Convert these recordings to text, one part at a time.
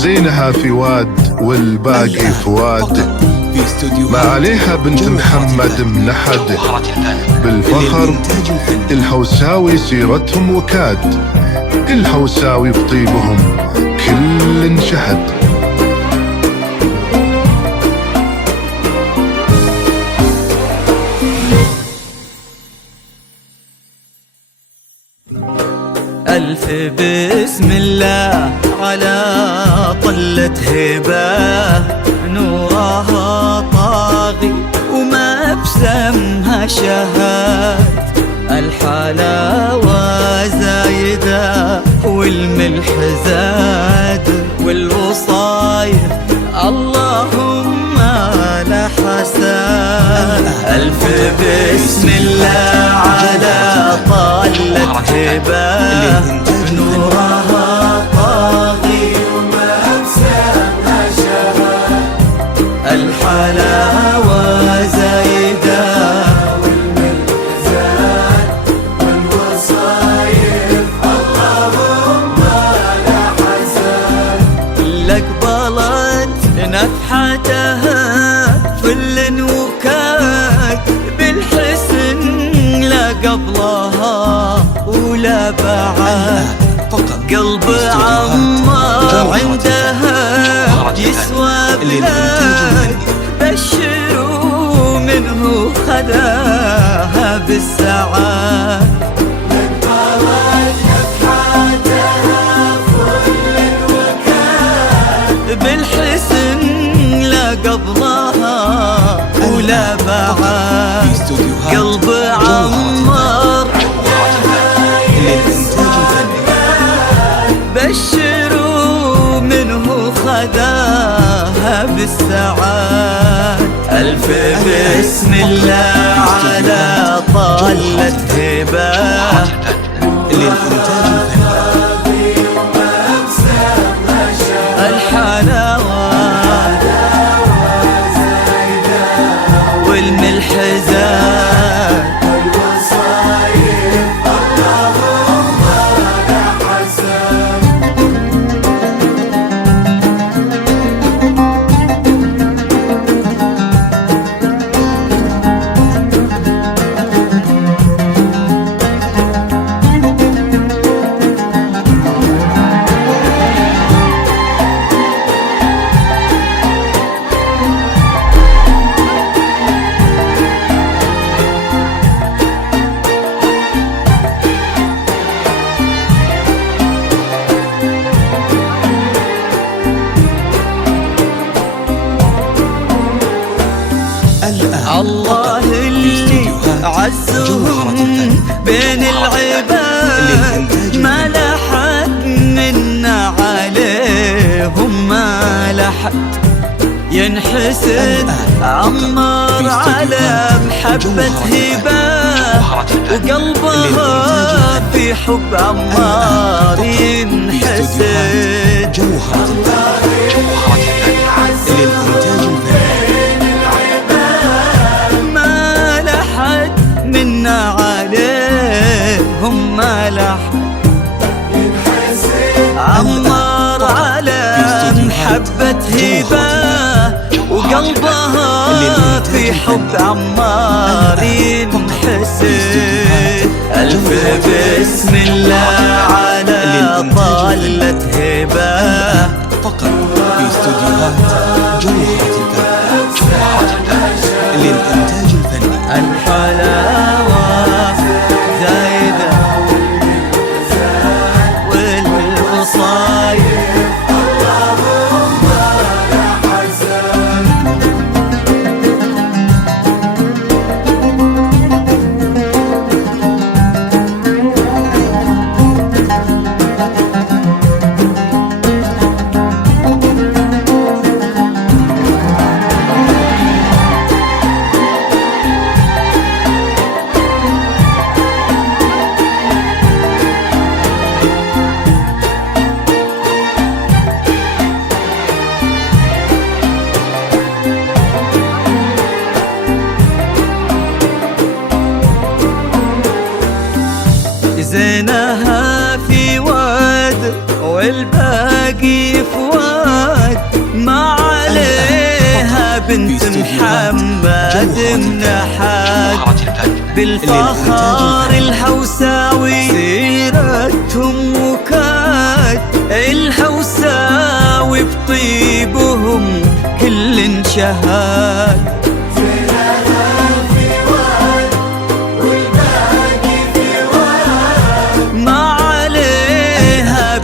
زينها في واد والباقي فواد، ما عليها بنت محمد منحد. بالفخر الحوساوي سيرتهم وكاد، الحوساوي بطيبهم كل شهد. ألف بسم الله على طلة هبة، نورها طاغي وما بسمها شهد. الحلاوة زايدة والملح زاد، والوصايف اللهم لا حسد. ألف بسم الله على طلة هبة، نورها طاغي وما بسمها شهد. الحلاوة زايدة والملح زاد، والوصايف اللهم لا حسد. لك بلت نفحتها فل وكاد، بالحسن لا قبلها ولا بعد. قلب عمار عندها يسوى بلاد، بشروا منه خذاها بالسعاد. بالحسن لا قبلها ولا بعد. قلب عمار بشروا منه خذاها بالسعاد. ألف بسم الله على طلة هبة، الحلاوة والملح زاد، والوصايف اللهم لا حسد. الله اللي عزهم بين العباد، ما لحد منا عليهم ما لحد. ينحسد عمار على محبة هبة، وقلب قلبها في حب عمار ينحسد. جوهرة الفن للإنتاج الفني. ما لحد منا عليهم، ما لحد. عمار على محبة هبة وقلبها في حب عمار ينحسد. ألف بسم الله على طلة هبة فقط في استوديوهات جوهرة الفن للإنتاج الفني. الحلاوة زايدة والوصايا زينها في واد والباقي في واد، ما عليها بنت محمد منحاد. بالفخار الحوساوي سيرتهم وكاد، الحوساوي بطيبهم كل شهاد.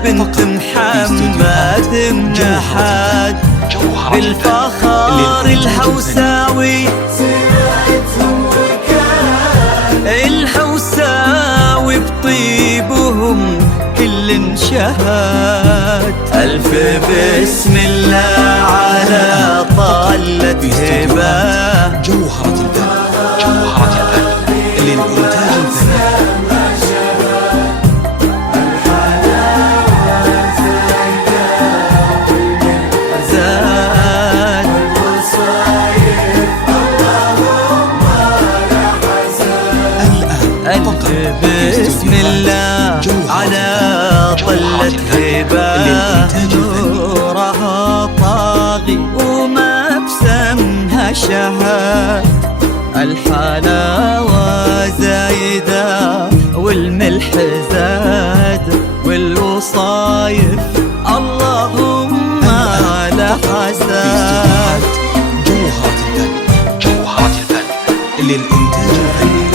بنت محمد منحاد. بالفخار الحوساوي الحوساوي بطيبهم كل شهاد. ألف بسم الله على طلة هبة جوهرة الفن للإنتاج الفني. بسم الله على طلة هبة نورها طاغي وما بسمها شهاد. الحلاوة زايدة والملح زاد والوصايف اللهم لا حساد. جوهرة الفن للإنتاج الفني.